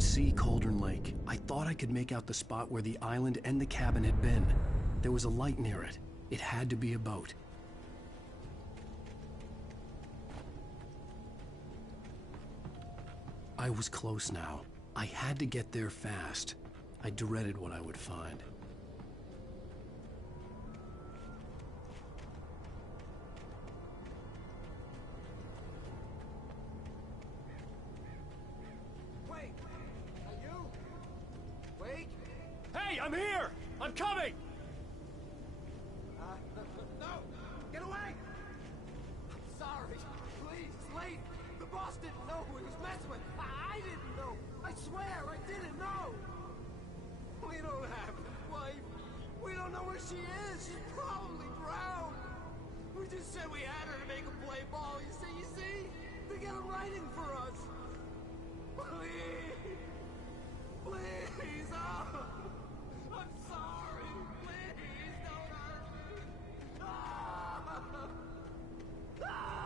could see Cauldron Lake. I thought I could make out the spot where the island and the cabin had been. There was a light near it. It had to be a boat. I was close now. I had to get there fast. I dreaded what I would find. Wait! Are you? Wait! Hey, I'm here! I'm coming! No! Get away! I'm sorry. Please, it's late. The boss didn't know who he was messing with. I didn't know. I swear, I didn't know. We don't have his wife. We don't know where she is. She's probably drowned. We just said we had her to make him play ball. You see? They got him writing for us. Please. Please. Oh. I'm sorry. Please don't hurt me. Ah. Ah.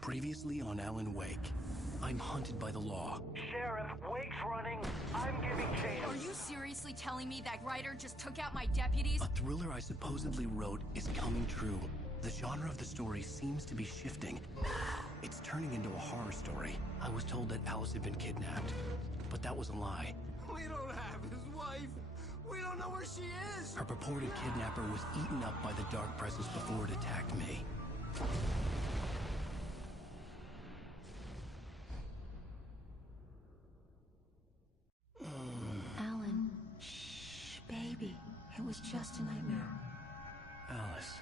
Previously on Alan Wake, I'm hunted by the law. Sheriff, Wake's running. I'm giving chase. Are you seriously telling me that writer just took out my deputies? A thriller I supposedly wrote is coming true. The genre of the story seems to be shifting. It's turning into a horror story. I was told that Alice had been kidnapped, but that was a lie. We don't have his wife. We don't know where she is. Her purported kidnapper was eaten up by the dark presence before it attacked me. Alan, shh, baby. It was just a nightmare. Alice.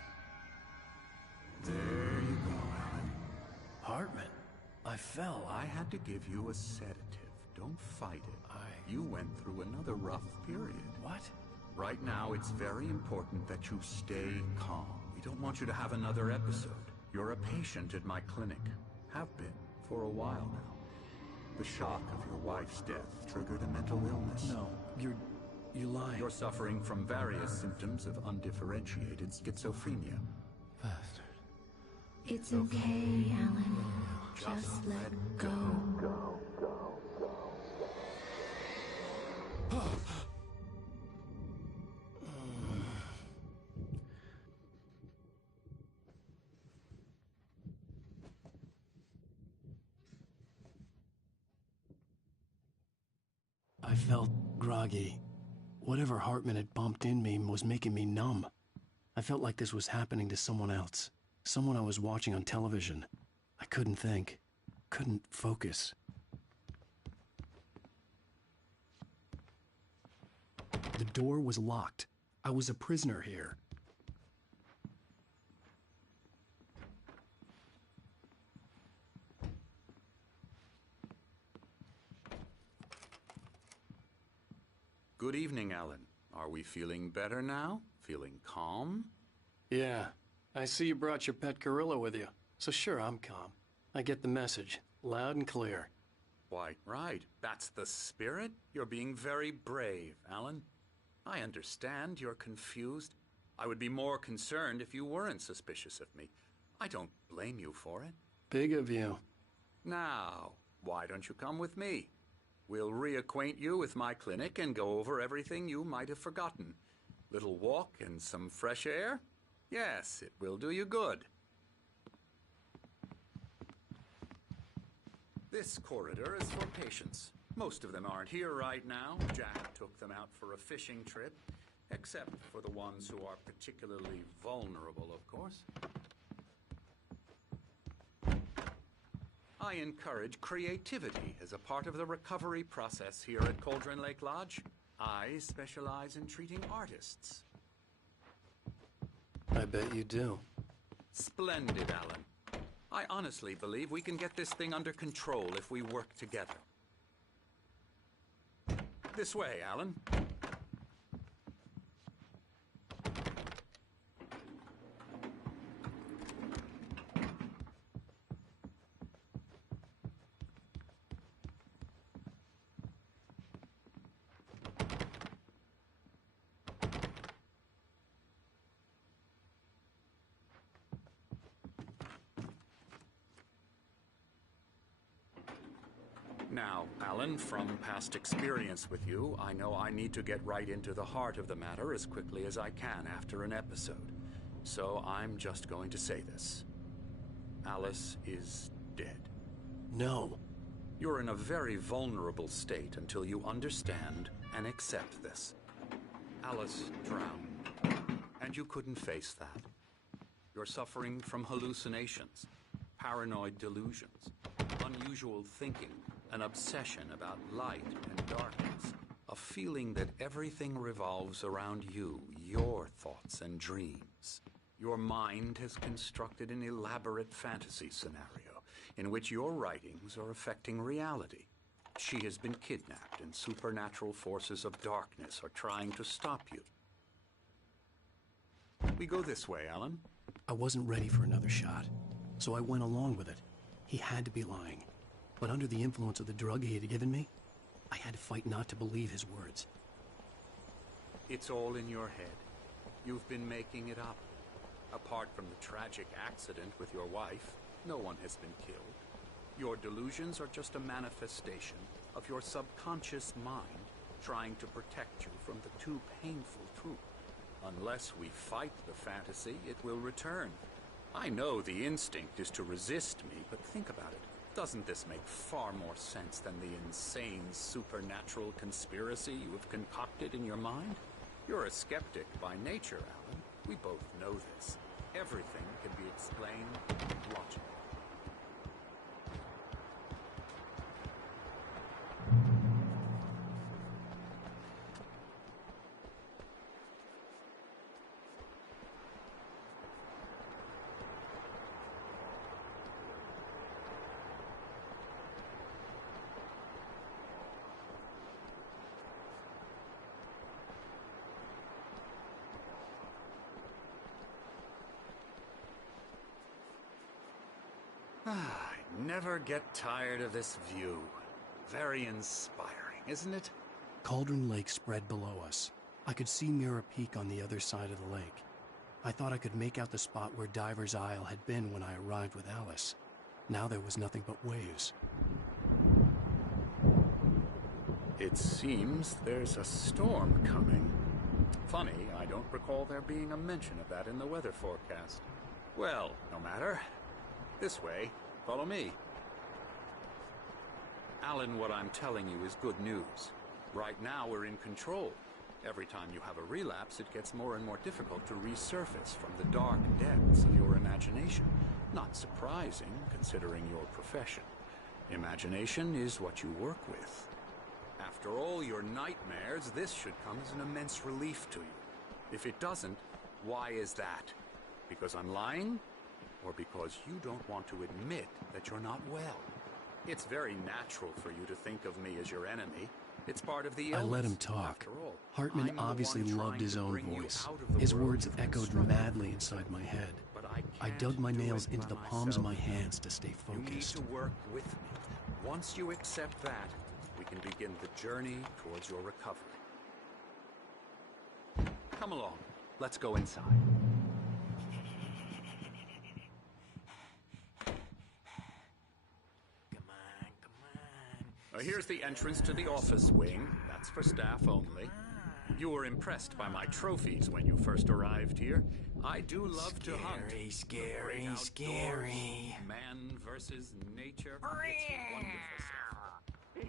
There you go, Alan. Hartman. I fell. I had to give you a sedative. Don't fight it. You went through another rough period. What? Right now, it's very important that you stay calm. We don't want you to have another episode. You're a patient at my clinic. Have been for a while now. The shock of your wife's death triggered a mental illness. No, you're lying. You're suffering from various symptoms of undifferentiated schizophrenia. Bastard. It's okay, Alan. Just let go. I felt groggy. Whatever Hartman had bumped in me was making me numb. I felt like this was happening to someone else. Someone I was watching on television. I couldn't think. Couldn't focus. The door was locked. I was a prisoner here. Good evening, Alan. Are we feeling better now? Feeling calm? Yeah, I see you brought your pet gorilla with you. So sure, I'm calm. I get the message, loud and clear. Why, right. That's the spirit. You're being very brave, Alan. I understand you're confused. I would be more concerned if you weren't suspicious of me. I don't blame you for it. Big of you. Now, why don't you come with me? We'll reacquaint you with my clinic and go over everything you might have forgotten. Little walk and some fresh air? Yes, it will do you good. This corridor is for patients. Most of them aren't here right now. Jack took them out for a fishing trip, except for the ones who are particularly vulnerable, of course. I encourage creativity as a part of the recovery process here at Cauldron Lake Lodge. I specialize in treating artists. I bet you do. Splendid, Alan. I honestly believe we can get this thing under control if we work together. This way, Alan. Now, Alan, from past experience with you, I know I need to get right into the heart of the matter as quickly as I can after an episode. So I'm just going to say this. Alice is dead. No. You're in a very vulnerable state until you understand and accept this. Alice drowned, and you couldn't face that. You're suffering from hallucinations, paranoid delusions, unusual thinking, an obsession about light and darkness, a feeling that everything revolves around you, your thoughts and dreams. Your mind has constructed an elaborate fantasy scenario in which your writings are affecting reality. She has been kidnapped and supernatural forces of darkness are trying to stop you. We go this way, Alan. I wasn't ready for another shot, so I went along with it. He had to be lying. But under the influence of the drug he had given me, I had to fight not to believe his words. It's all in your head. You've been making it up. Apart from the tragic accident with your wife, no one has been killed. Your delusions are just a manifestation of your subconscious mind trying to protect you from the too painful truth. Unless we fight the fantasy, it will return. I know the instinct is to resist me, but think about it. Doesn't this make far more sense than the insane supernatural conspiracy you have concocted in your mind? You're a skeptic by nature, Alan. We both know this. Everything can be explained logically. I never get tired of this view. Very inspiring, isn't it? Cauldron Lake spread below us. I could see Mirror Peak on the other side of the lake. I thought I could make out the spot where Diver's Isle had been when I arrived with Alice. Now there was nothing but waves. It seems there's a storm coming. Funny, I don't recall there being a mention of that in the weather forecast. Well, no matter. This way. Follow me. Alan, what I'm telling you is good news. Right now we're in control. Every time you have a relapse, it gets more and more difficult to resurface from the dark depths of your imagination. Not surprising, considering your profession. Imagination is what you work with. After all your nightmares, this should come as an immense relief to you. If it doesn't, why is that? Because I'm lying? Or because you don't want to admit that you're not well? It's very natural for you to think of me as your enemy. It's part of the illness. I let him talk. After all, Hartman I'm the obviously one loved trying his to own bring you voice. out of the His world words you've been echoed struggling madly inside my head. But I can't dug my do nails it into by the palms of my myself. hands to stay You need focused. to work with me. Once you accept that, we can begin the journey towards your recovery. Come along. Let's go inside. Here's the entrance to the office wing. That's for staff only. You were impressed by my trophies when you first arrived here. I do love to hunt. Scary, The great scary. outdoors, man versus nature. It's wonderful stuff.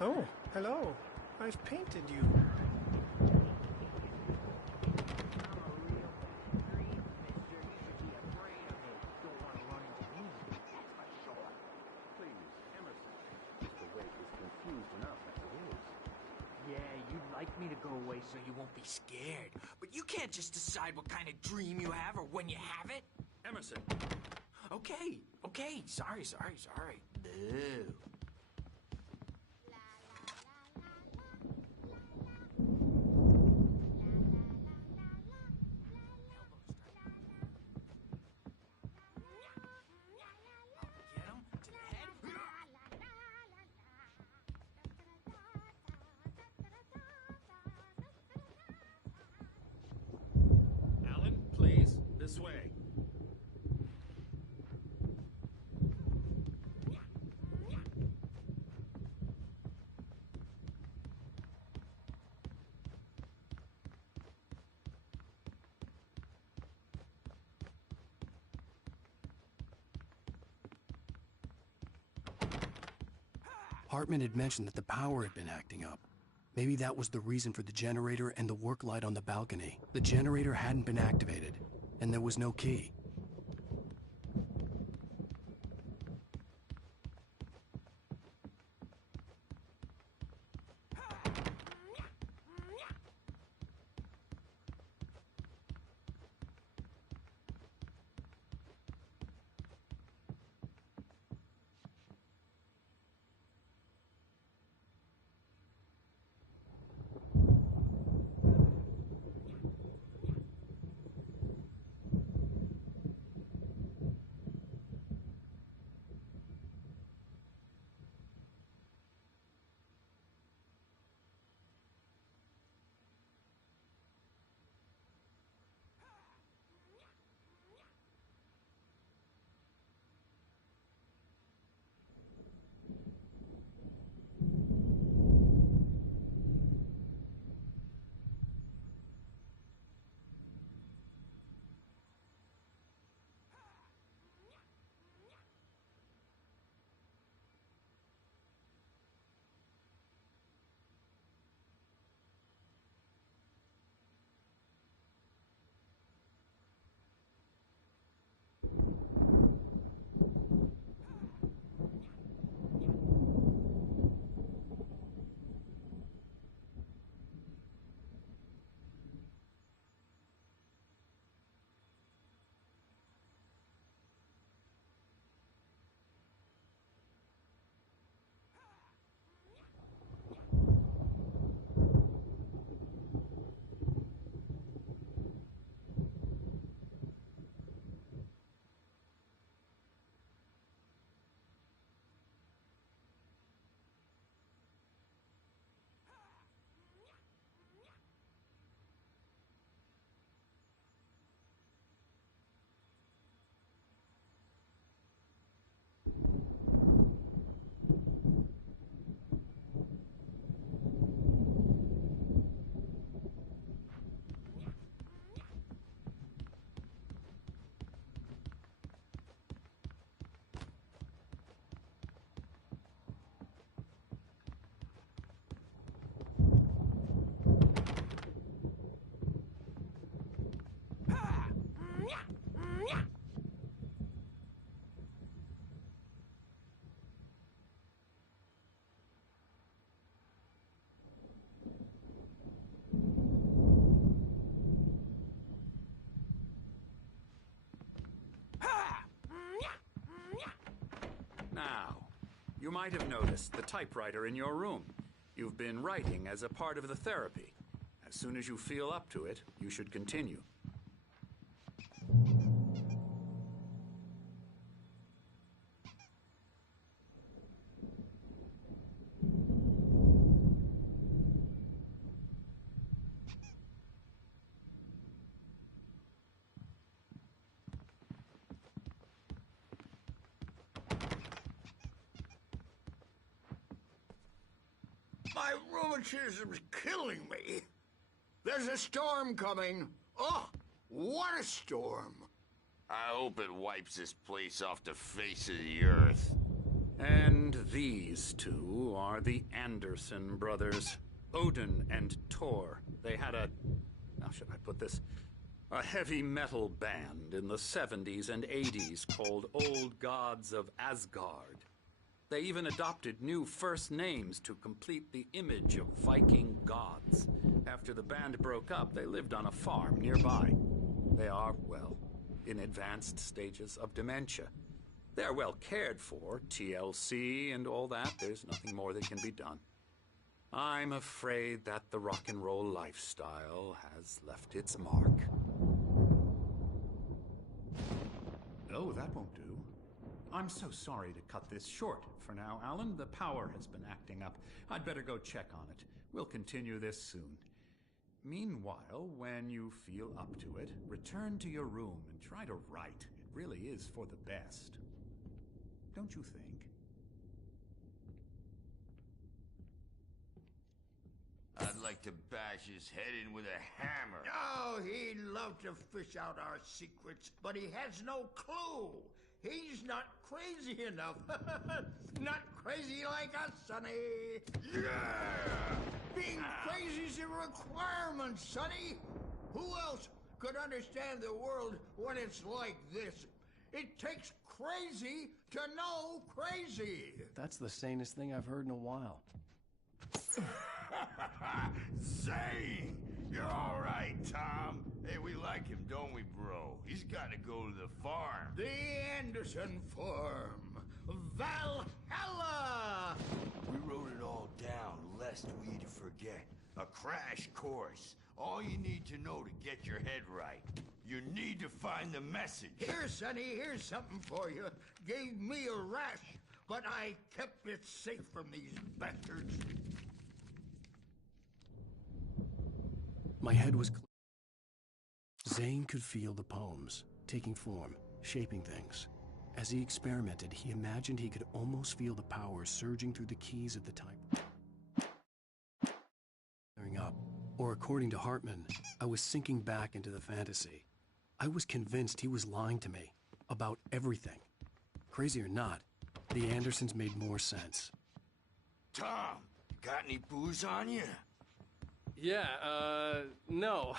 Oh, hello. I've painted you. Yeah, you'd like me to go away so you won't be scared. But you can't just decide what kind of dream you have or when you have it. Emerson, Okay. Sorry. Boo. Get him to the head. Alan, please, this way. Hartman had mentioned that the power had been acting up. Maybe that was the reason for the generator and the work light on the balcony. The generator hadn't been activated, and there was no key. You might have noticed the typewriter in your room. You've been writing as a part of the therapy. As soon as you feel up to it, you should continue. My rheumatism's killing me. There's a storm coming. Oh, what a storm. I hope it wipes this place off the face of the earth. And these two are the Anderson brothers, Odin and Tor. They had how should I put this? A heavy metal band in the 70s and 80s called Old Gods of Asgard. They even adopted new first names to complete the image of Viking gods. After the band broke up, they lived on a farm nearby. They are, well, in advanced stages of dementia. They're well cared for, TLC and all that. There's nothing more that can be done. I'm afraid that the rock and roll lifestyle has left its mark. Oh, that won't do. I'm so sorry to cut this short for now, Alan. The power has been acting up. I'd better go check on it. We'll continue this soon. Meanwhile, when you feel up to it, return to your room and try to write. It really is for the best. Don't you think? I'd like to bash his head in with a hammer. Oh, he'd love to fish out our secrets, but he has no clue. He's not crazy enough. Not crazy like us, Sonny. Yeah! Being crazy's a requirement, Sonny. Who else could understand the world when it's like this? It takes crazy to know crazy. That's the sanest thing I've heard in a while. Zane! You're all right, Tom. Hey, we like him, don't we, bro? He's got to go to the farm. The Anderson farm. Valhalla! We wrote it all down, lest we forget. A crash course. All you need to know to get your head right. You need to find the message. Here, Sonny, here's something for you. Gave me a rash, but I kept it safe from these bastards. My head was clear. Zane could feel the poems, taking form, shaping things. As he experimented, he imagined he could almost feel the power surging through the keys of the type. Clearing up. Or according to Hartman, I was sinking back into the fantasy. I was convinced he was lying to me about everything. Crazy or not, the Andersons made more sense. Tom, got any booze on you? Yeah, no.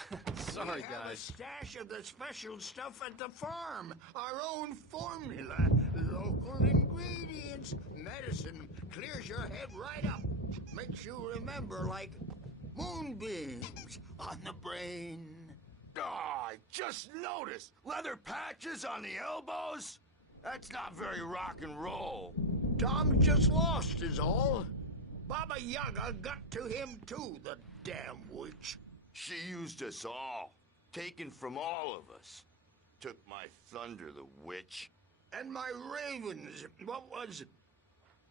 Sorry, We have a guys. stash of the special stuff at the farm. Our own formula. Local ingredients. Medicine clears your head right up. Makes you remember like moonbeams on the brain. Oh, I just noticed. Leather patches on the elbows? That's not very rock and roll. Tom just lost is all. Baba Yaga got to him too, the damn witch. She used us all. Taken from all of us. Took my thunder, the witch. And my ravens,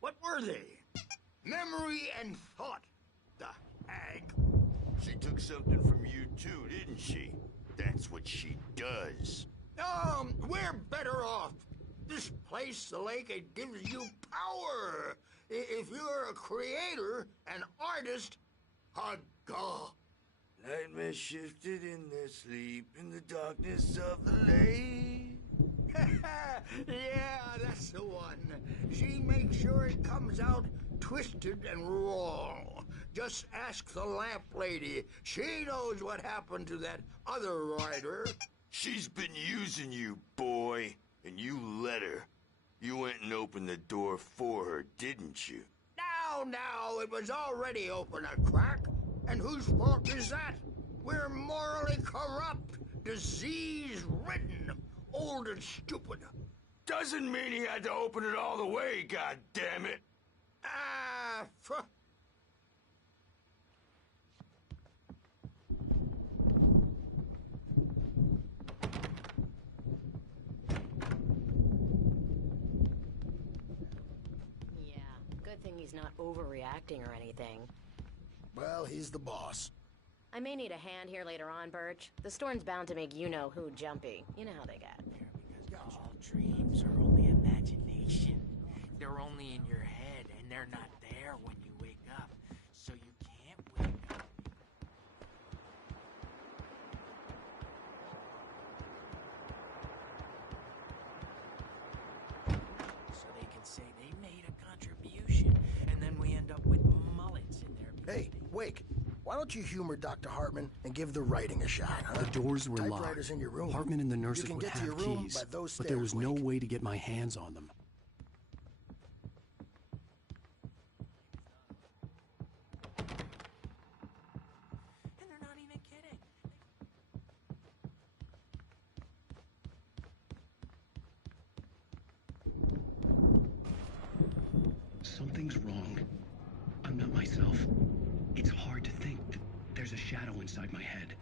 what were they? Memory and thought, the hag. She took something from you too, didn't she? That's what she does. We're better off. This place, the lake, it gives you power. If you're a creator, an artist, a god. Nightmare shifted in their sleep in the darkness of the lake. Yeah, that's the one. She makes sure it comes out twisted and wrong. Just ask the lamp lady. She knows what happened to that other writer. She's been using you, boy, and you let her. You went and opened the door for her, didn't you? Now, it was already open a crack. And whose fault is that? We're morally corrupt, disease-ridden, old and stupid. Doesn't mean he had to open it all the way, goddammit. Ah, Yeah, good thing he's not overreacting or anything. Well, he's the boss. I may need a hand here later on, Birch. The storm's bound to make you-know-who jumpy. You know how they get. Because all dreams are only imagination. They're only in your head, and they're not there when you wake up. So you can't wake up. So they can say they made a contribution, and then we end up with mullets in there. Hey, Wake. Why don't you humor Dr. Hartman and give the writing a shot, huh? The doors were locked. Typewriters in your room. Hartman and the nurses You can would get to your have room keys, by those but there was stairs, no Wake. way to get my hands on them. And they're not even kidding. Something's wrong. I'm not myself. It's hard to think. There's a shadow inside my head.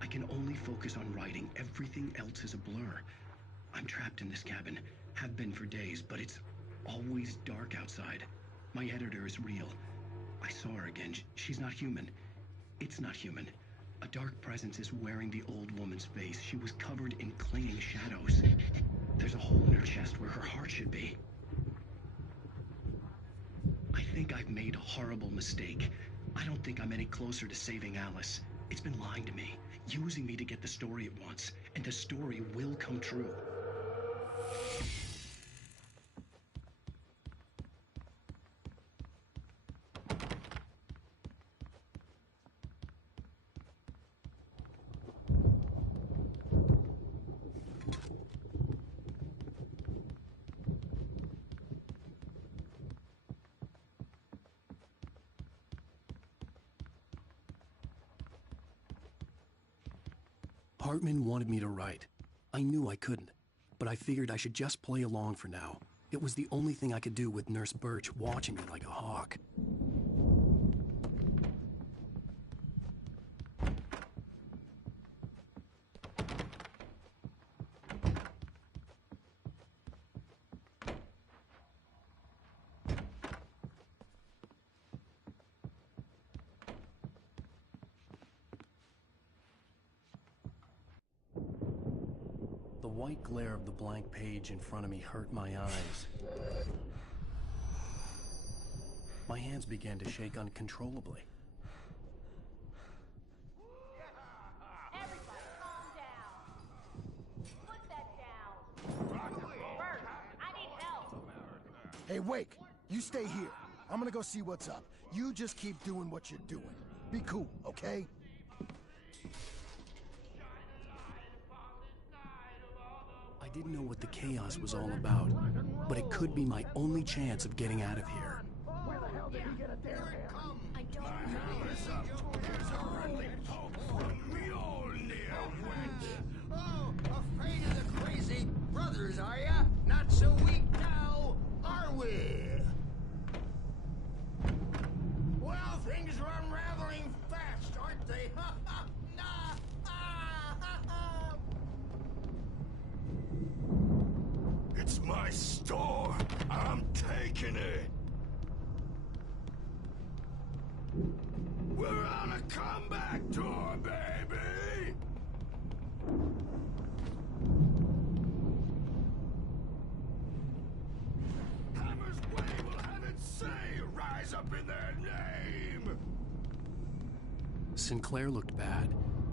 I can only focus on writing. Everything else is a blur. I'm trapped in this cabin. Have been for days, but it's always dark outside. My editor is real. I saw her again. She's not human. It's not human. A dark presence is wearing the old woman's face. She was covered in clinging shadows. There's a hole in her chest where her heart should be. I think I've made a horrible mistake. I don't think I'm any closer to saving Alice. It's been lying to me, using me to get the story it wants, and the story will come true. Hartman wanted me to write. I knew I couldn't, but I figured I should just play along for now. It was the only thing I could do with Nurse Birch watching me like a hawk. The white glare of the blank page in front of me hurt my eyes. My hands began to shake uncontrollably. Everybody calm down. Put that down. Bert, I need help. Hey, Wake, you stay here. I'm gonna go see what's up. You just keep doing what you're doing. Be cool, okay? I didn't know what the chaos was all about, but it could be my only chance of getting out of here. Where the hell did he get a damn hand? I don't know. Here's a friendly poke from Mjolnir, wench. Oh, afraid of the crazy brothers, are ya? Not so weak now, are we? Well, things are unraveling fast, aren't they? Ha ha! Nah! Ah, ha, ha. It's my store. I'm taking it. We're on a comeback tour, baby. Hammer's Way will have its say. Rise up in their name. Sinclair looked bad.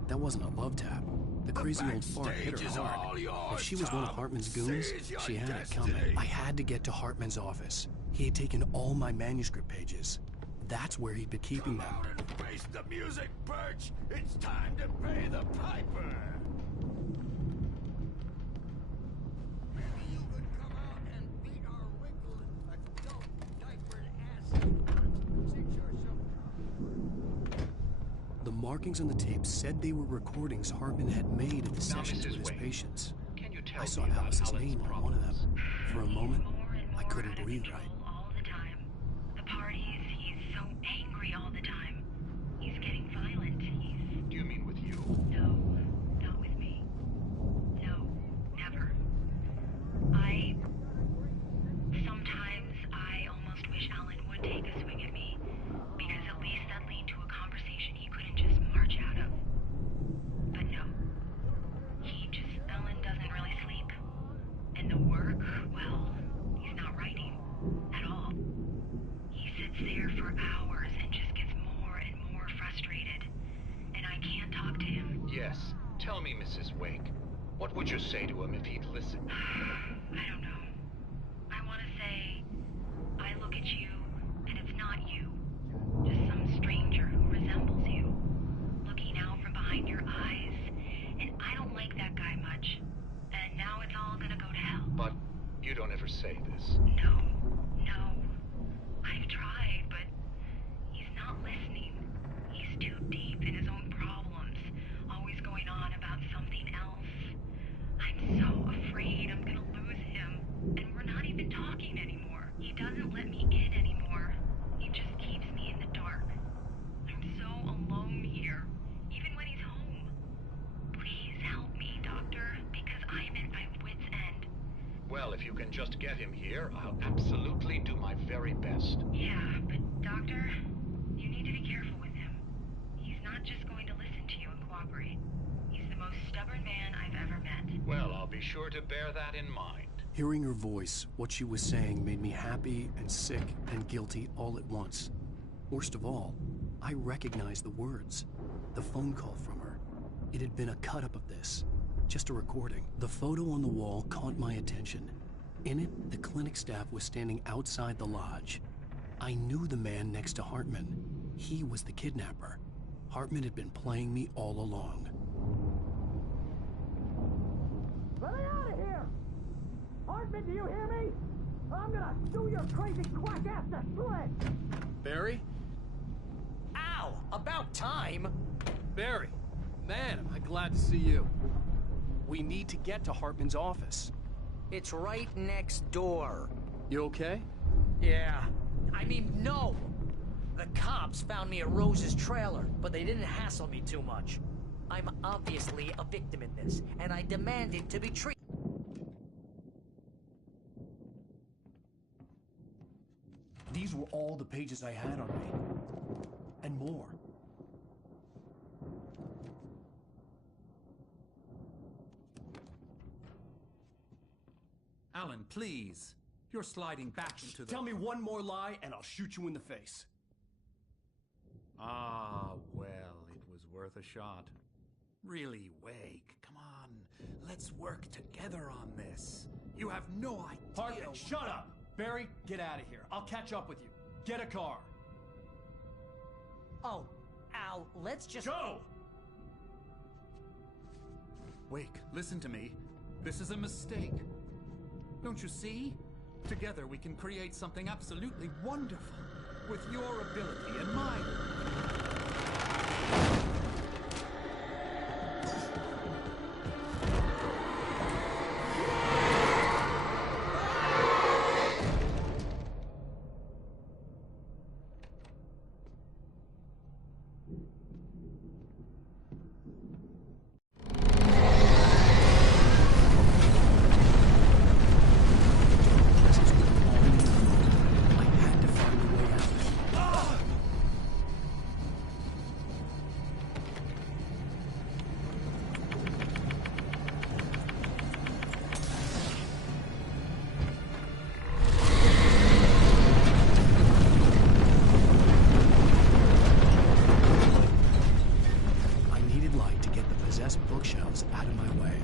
That wasn't a love tap. The crazy old fart hit her hard. If she was one of Hartman's goons, she had it coming. I had to get to Hartman's office. He had taken all my manuscript pages. That's where he'd been keeping them. Come out and face the music, Birch. It's time to pay the piper. Maybe you could come out and beat our wrinkled, adult, diapered asses since you're so... The markings on the tape said they were recordings Hartman had made of the sessions with his patients. I saw Alice's name on one of them. For a moment, I couldn't breathe right. All the time. The part Wake? What would you say to him if he'd listen? I don't know. I want to say, I look at you, and it's not you. Just some stranger who resembles you. Looking out from behind your eyes. And I don't like that guy much. And now it's all gonna go to hell. But you don't ever say this. No. I've tried, but he's not listening. He's too deep in his own problems. Always going on about something else. I'm so afraid I'm gonna lose him. And we're not even talking anymore. He doesn't let me in anymore. He just keeps me in the dark. I'm so alone here, even when he's home. Please help me, Doctor, because I'm at my wit's end. Well, if you can just get him here, I'll absolutely do my very best. Yeah, but Doctor, you need to be careful with him. He's not just going to listen to you and cooperate. He's the most stubborn man I've ever met. Well, I'll be sure to bear that in mind. Hearing her voice, what she was saying made me happy and sick and guilty all at once. Worst of all, I recognized the words. The phone call from her. It had been a cut-up of this. Just a recording. The photo on the wall caught my attention. In it, the clinic staff was standing outside the lodge. I knew the man next to Hartman. He was the kidnapper. Hartman had been playing me all along. Let me out of here! Hartman, do you hear me? I'm gonna sue your crazy quack ass to shreds! Barry? Ow! About time! Barry, man, am I glad to see you. We need to get to Hartman's office. It's right next door. You okay? Yeah. I mean, no! The cops found me at Rose's trailer, but they didn't hassle me too much. I'm obviously a victim in this, and I demanded to be treated. These were all the pages I had on me. And more. Alan, please. You're sliding back into the... Tell me one more lie and I'll shoot you in the face. Ah, well, it was worth a shot. Really, Wake, come on. Let's work together on this. You have no idea... Hartman, shut up! Barry, get out of here. I'll catch up with you. Get a car. Oh, Al, let's just... Go! Wake, listen to me. This is a mistake. Don't you see? Together we can create something absolutely wonderful. With your ability and mine. Bookshelves out of my way.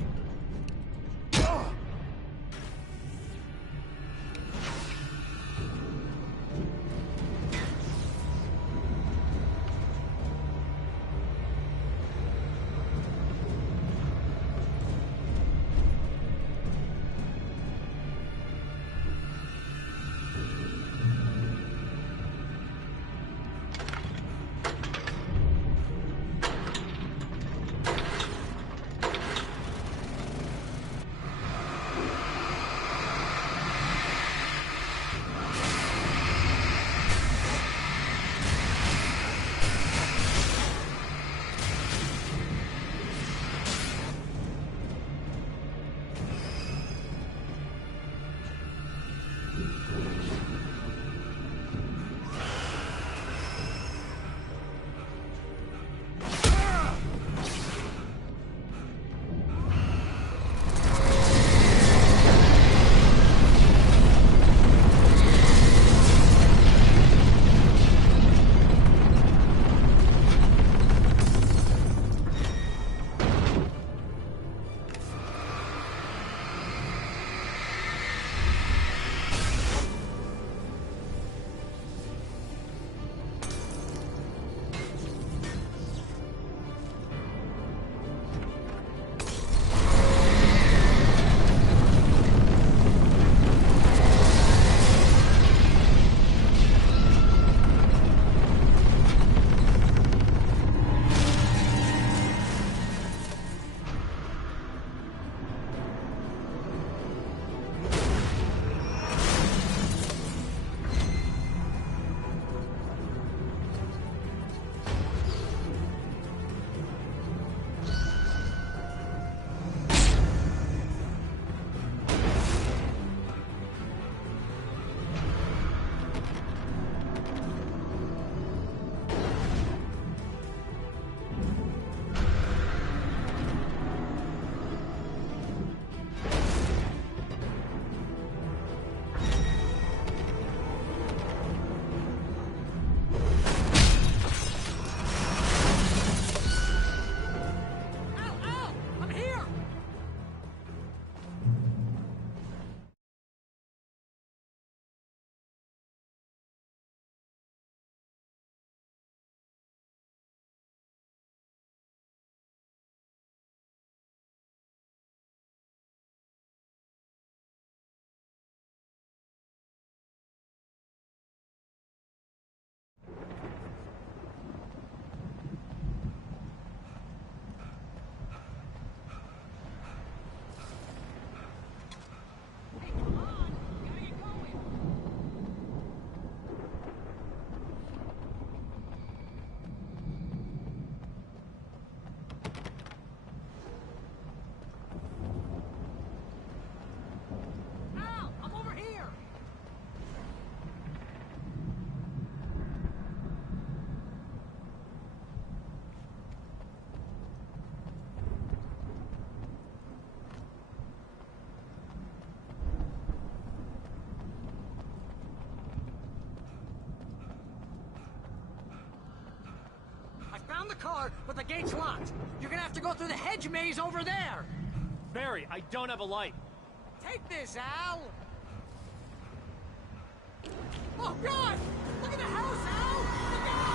found the car, but the gate's locked. You're gonna have to go through the hedge maze over there. Barry, I don't have a light. Take this, Al. Oh, God! Look at the house, Al! Look out!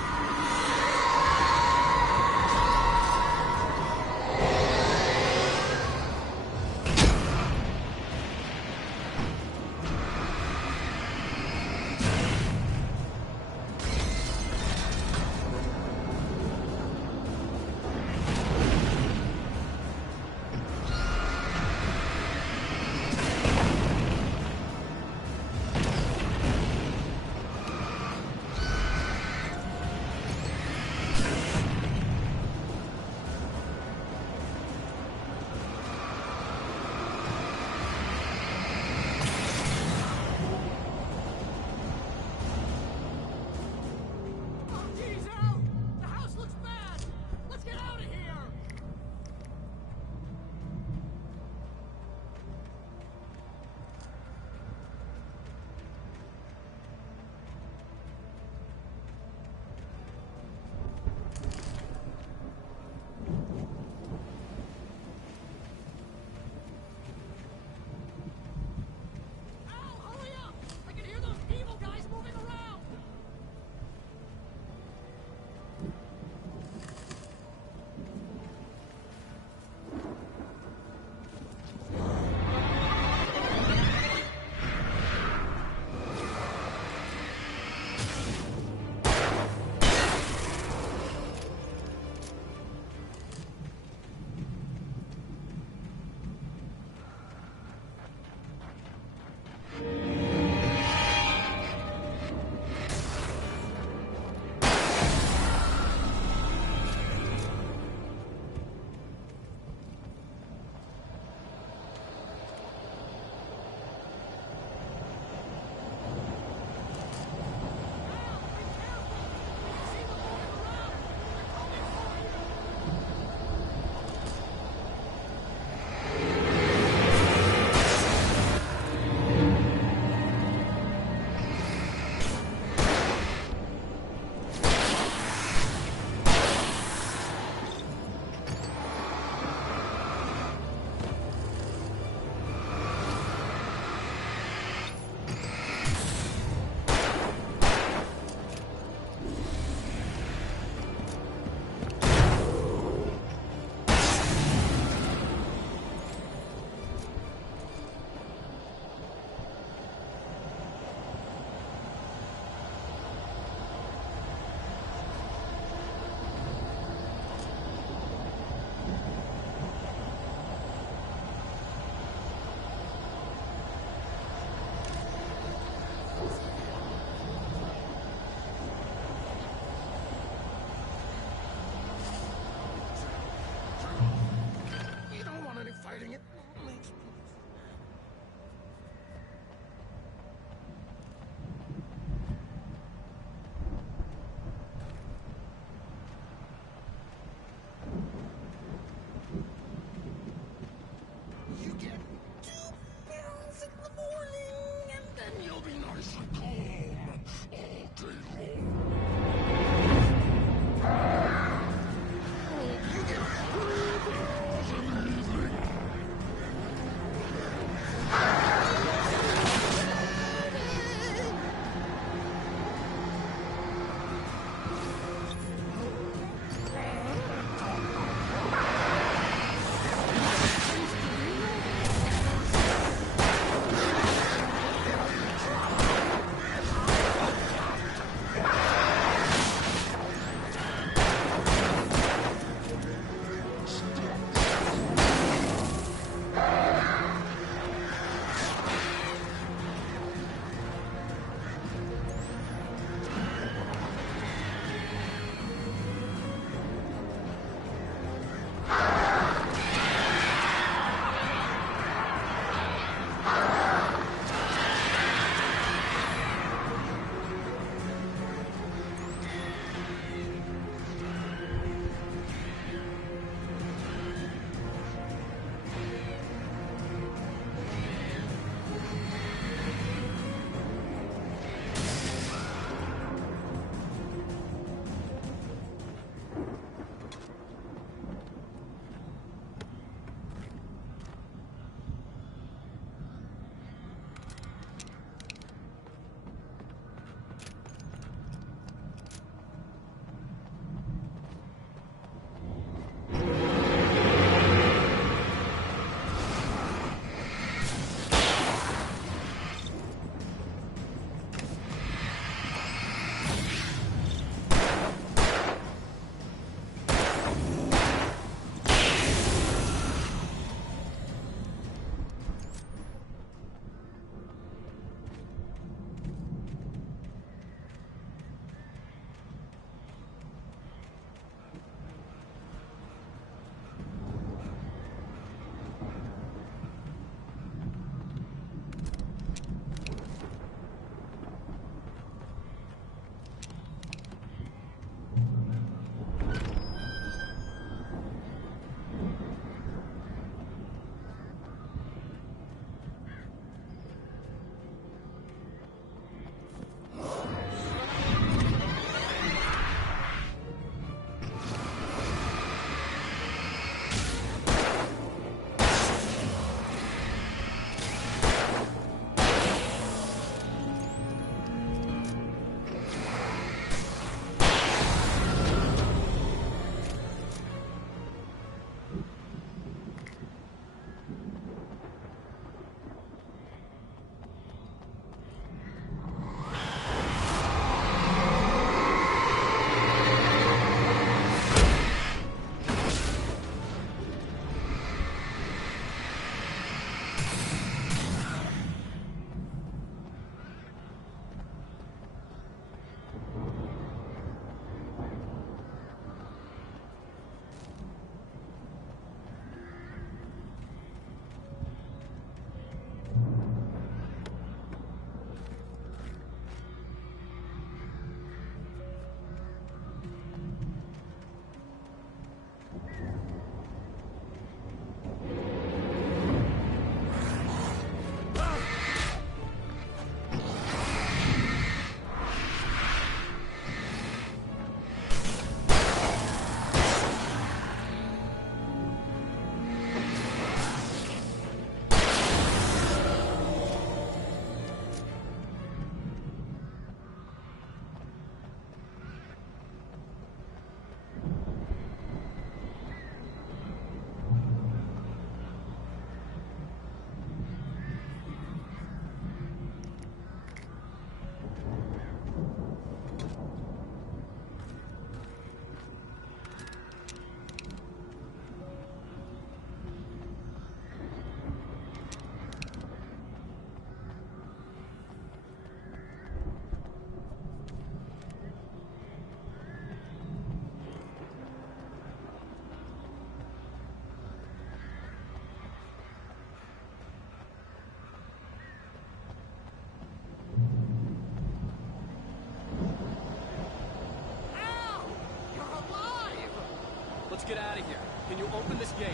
can you open this gate?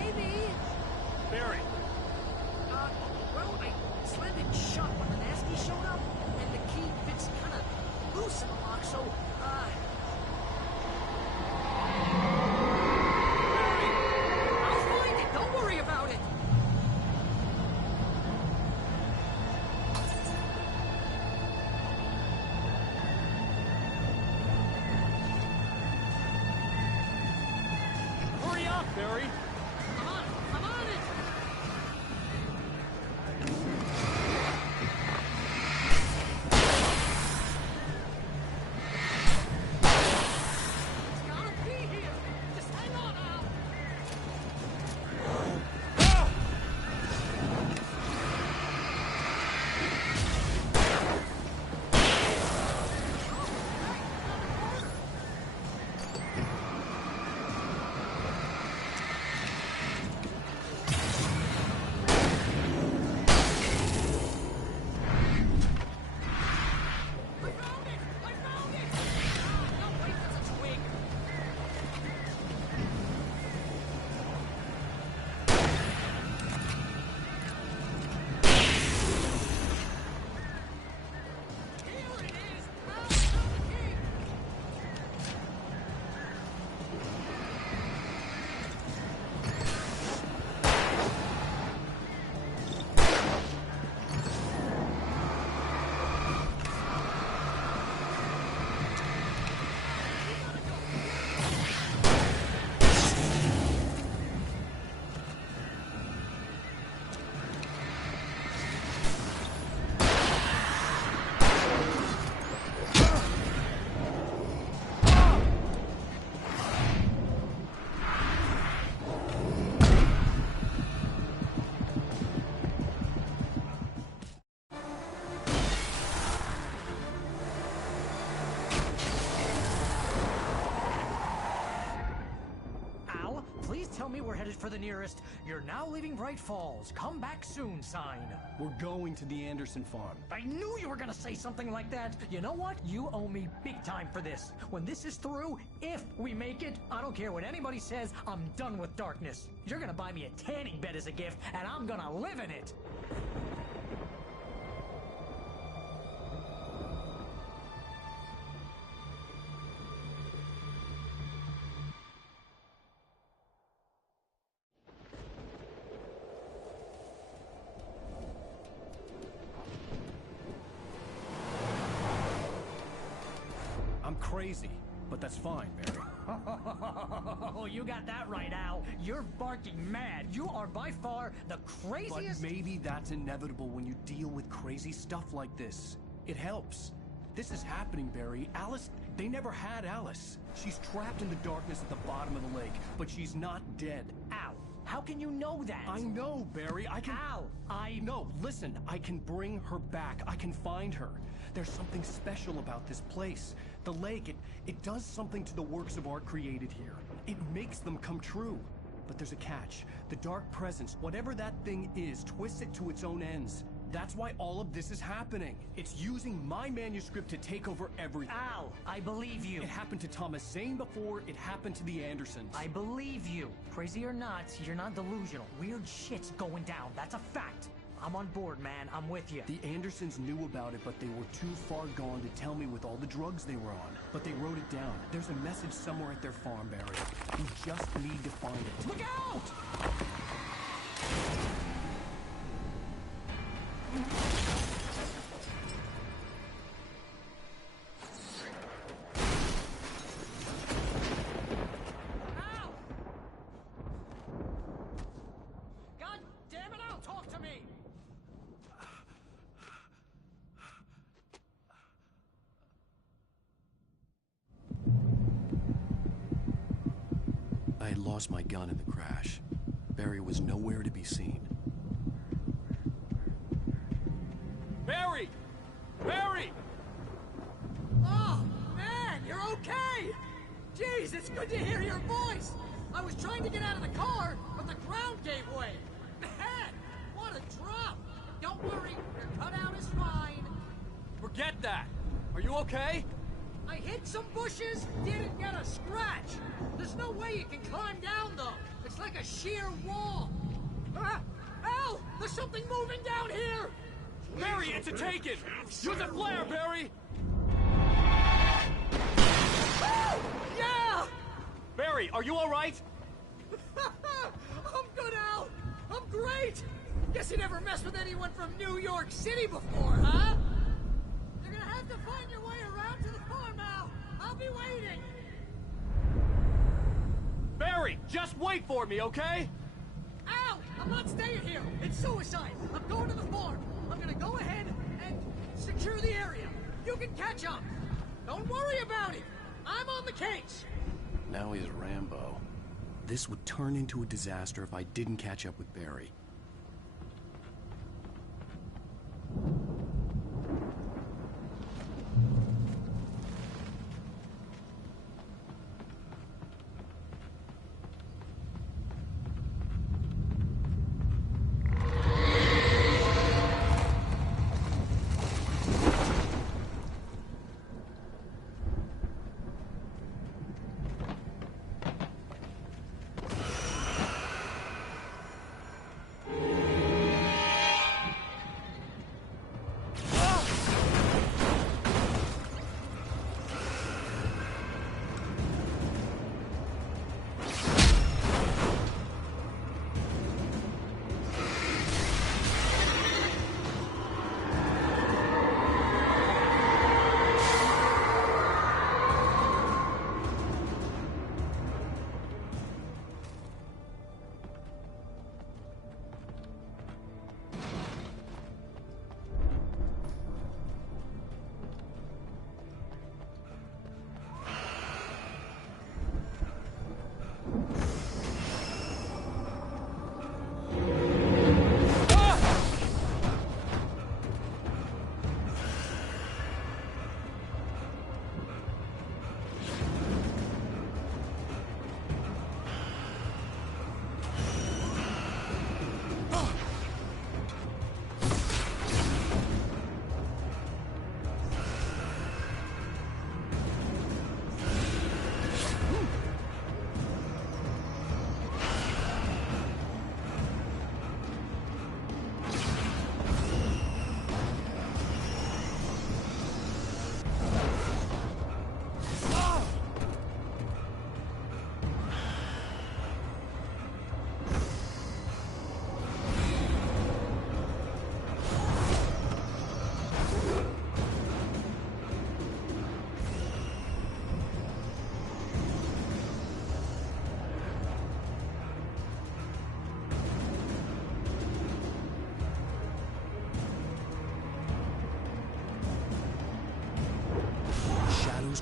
Maybe. Barry! Well, I slammed it shut when the nasty showed up, and the key fits kind of loose in the lock, so, I'll find it, don't worry about it! Hurry up, Barry! I'm on it! It's gotta be here! Just hang on, Al! Please tell me we're headed for the nearest "You're now leaving Bright Falls. Come back soon" sign. We're going to the Anderson farm. I knew you were gonna say something like that. You know what? You owe me big time for this. When this is through, if we make it, I don't care what anybody says, I'm done with darkness. You're gonna buy me a tanning bed as a gift, and I'm gonna live in it. I'm crazy, but that's fine, Barry. Oh, you got that right, Al. You're barking mad. You are by far the craziest... But maybe that's inevitable when you deal with crazy stuff like this. It helps. This is happening, Barry. Alice, they never had Alice. She's trapped in the darkness at the bottom of the lake, but she's not dead. Al, how can you know that? I know, Barry. I can... Al, No, listen. I can bring her back. I can find her. There's something special about this place. The lake, it does something to the works of art created here. It makes them come true. But there's a catch. The dark presence, whatever that thing is, twists it to its own ends. That's why all of this is happening. It's using my manuscript to take over everything. Al, I believe you. It happened to Thomas Zane before, it happened to the Andersons. I believe you. Crazy or not, you're not delusional. Weird shit's going down. That's a fact. I'm on board, man. I'm with you. The Andersons knew about it, but they were too far gone to tell me with all the drugs they were on. But they wrote it down. There's a message somewhere at their farm, Barry. We just need to find it. Look out! God damn it, Al, talk to me! I had lost my gun in the crash. Barry was nowhere to be seen. Barry! Barry! Oh, man, you're okay! Jeez, it's good to hear your voice! I was trying to get out of the car, but the ground gave way! Man, what a drop! Don't worry, your cutout is fine. Forget that! Are you okay? I hit some bushes, didn't get a scratch. There's no way you can climb down, though. It's like a sheer wall. Al! There's something moving down here! Barry, it's a taken! Use a flare, Barry! Yeah! Barry, are you alright? I'm good, Al! I'm great! Guess you never messed with anyone from New York City before, huh? You're gonna have to find your way around to the farm, Al. I'll be waiting. Barry, just wait for me, okay? Al! I'm not staying here! It's suicide! I'm going to the farm! I'm gonna go ahead and secure the area. You can catch up. Don't worry about it. I'm on the case. Now he's Rambo. This would turn into a disaster if I didn't catch up with Barry.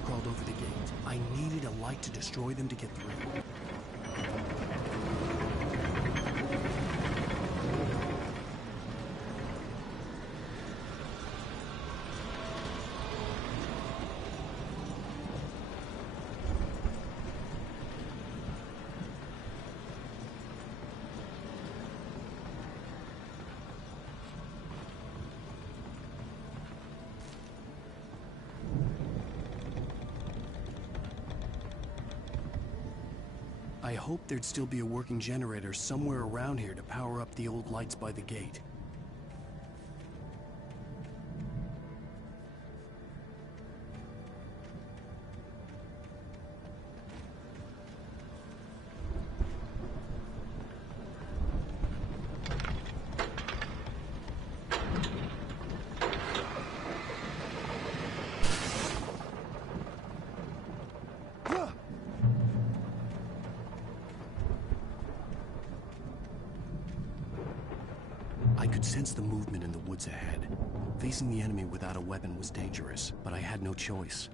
Crawled over the gate. I needed a light to destroy them to get through. I hoped there'd still be a working generator somewhere around here to power up the old lights by the gate. I could sense the movement in the woods ahead. Facing the enemy without a weapon was dangerous, but I had no choice.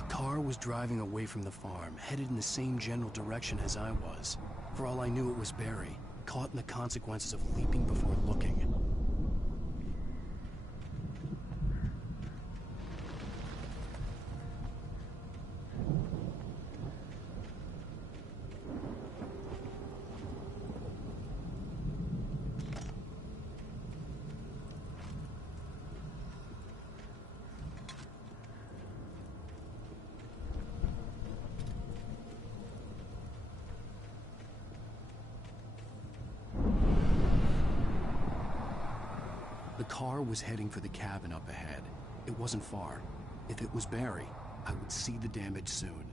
A car was driving away from the farm, headed in the same general direction as I was. For all I knew, it was Barry, caught in the consequences of leaping before looking. The car was heading for the cabin up ahead. It wasn't far. If it was Barry, I would see the damage soon.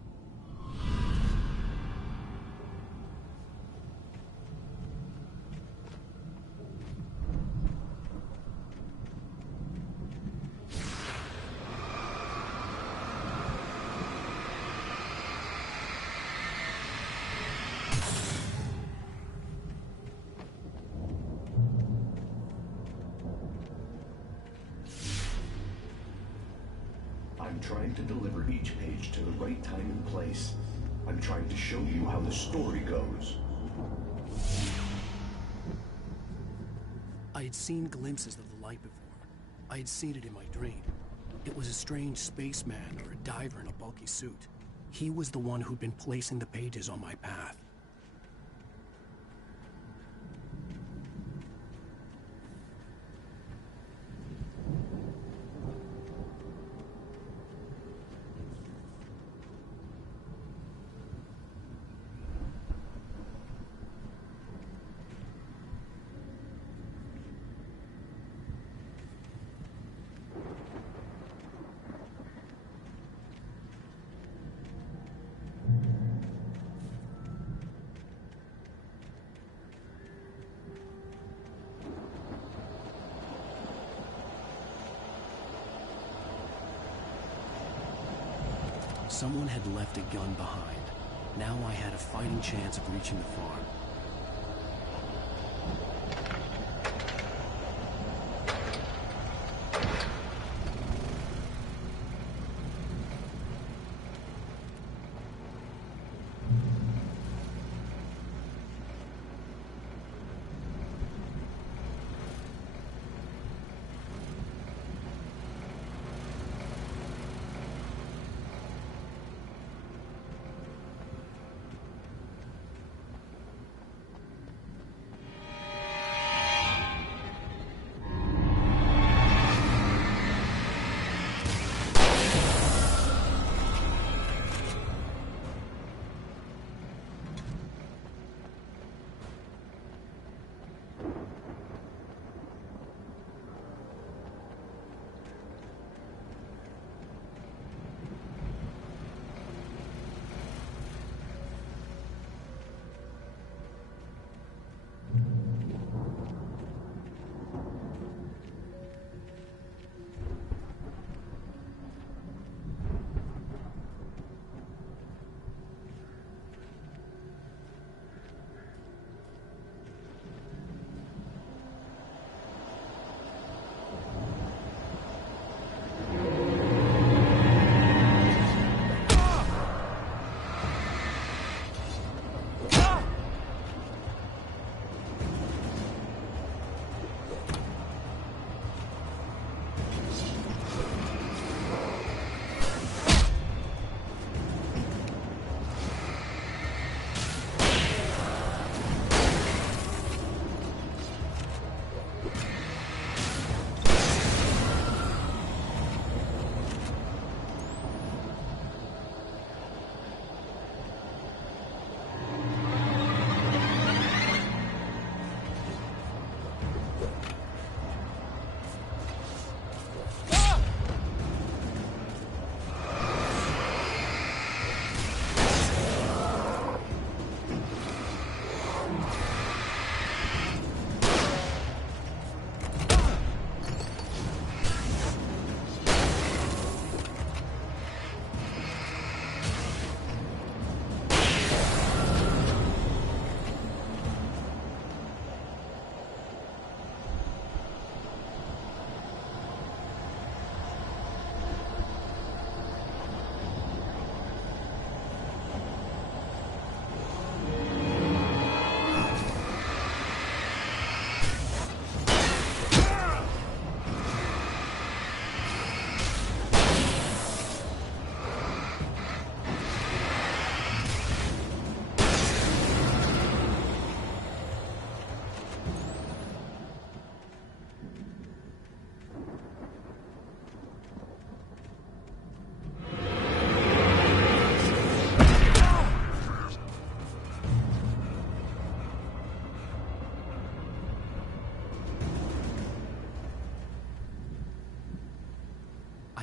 I'm trying to deliver each page to the right time and place. I'm trying to show you how the story goes. I had seen glimpses of the light before. I had seen it in my dream. It was a strange spaceman or a diver in a bulky suit. He was the one who'd been placing the pages on my path. Someone had left a gun behind. Now I had a fighting chance of reaching the farm.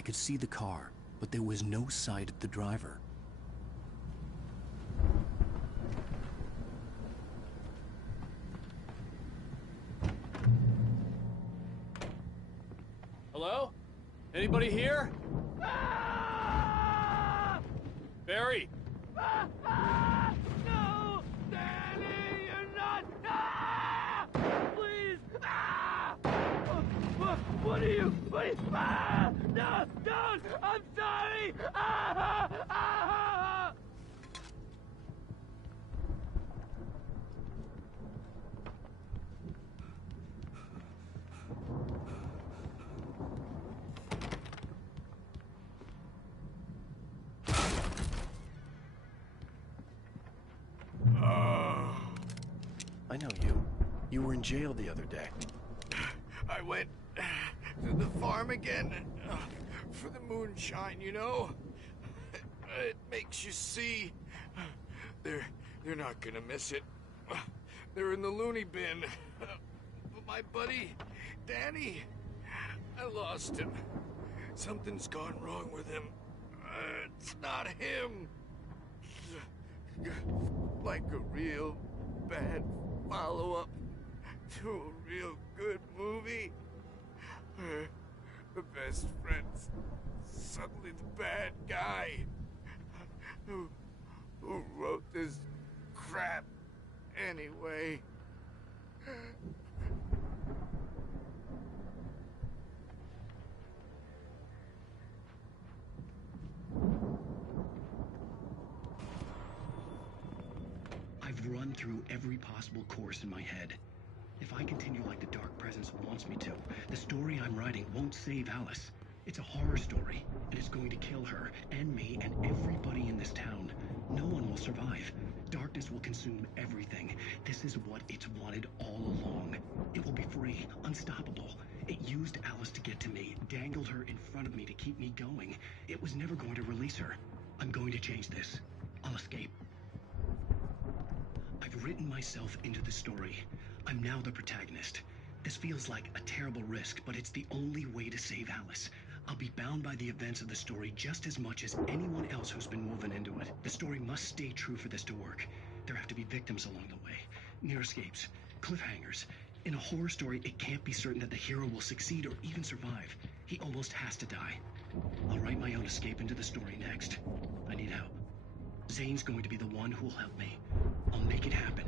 could see the car, but there was no sight of the driver. Hello? Anybody here? Barry! No! Danny, you're not! Please! What are you? No! Don't! I'm sorry! I know you. You were in jail the other day. I went to the farm again for the moonshine, you know? It makes you see. They're not gonna miss it. They're in the loony bin. But my buddy, Danny, I lost him. Something's gone wrong with him. It's not him. Like a real bad follow-up to a real good movie. The best friend's suddenly the bad guy. Who wrote this crap anyway? I've run through every possible course in my head. If I continue like the Dark Presence wants me to, the story I'm writing won't save Alice. It's a horror story, and it's going to kill her, and me, and everybody in this town. No one will survive. Darkness will consume everything. This is what it's wanted all along. It will be free, unstoppable. It used Alice to get to me, dangled her in front of me to keep me going. It was never going to release her. I'm going to change this. I'll escape. I've written myself into the story. I'm now the protagonist. This feels like a terrible risk, but it's the only way to save Alice. I'll be bound by the events of the story just as much as anyone else who's been woven into it. The story must stay true for this to work. There have to be victims along the way, near escapes, cliffhangers. In a horror story, it can't be certain that the hero will succeed or even survive. He almost has to die. I'll write my own escape into the story next. I need help. Zane's going to be the one who will help me. I'll make it happen.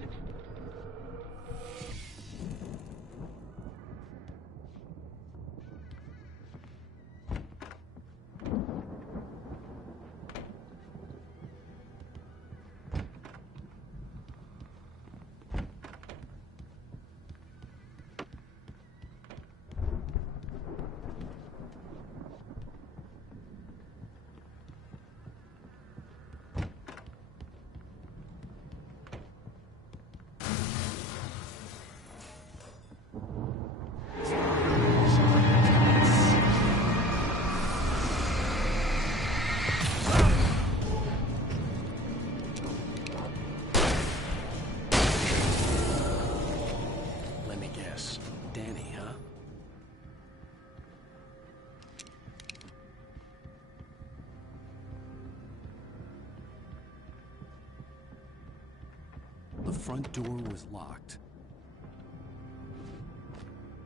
The front door was locked.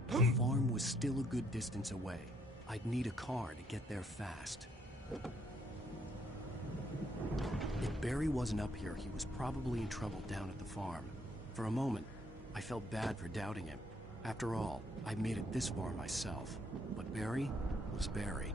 The farm was still a good distance away. I'd need a car to get there fast. If Barry wasn't up here, he was probably in trouble down at the farm. For a moment, I felt bad for doubting him. After all, I made it this far myself. But Barry was Barry.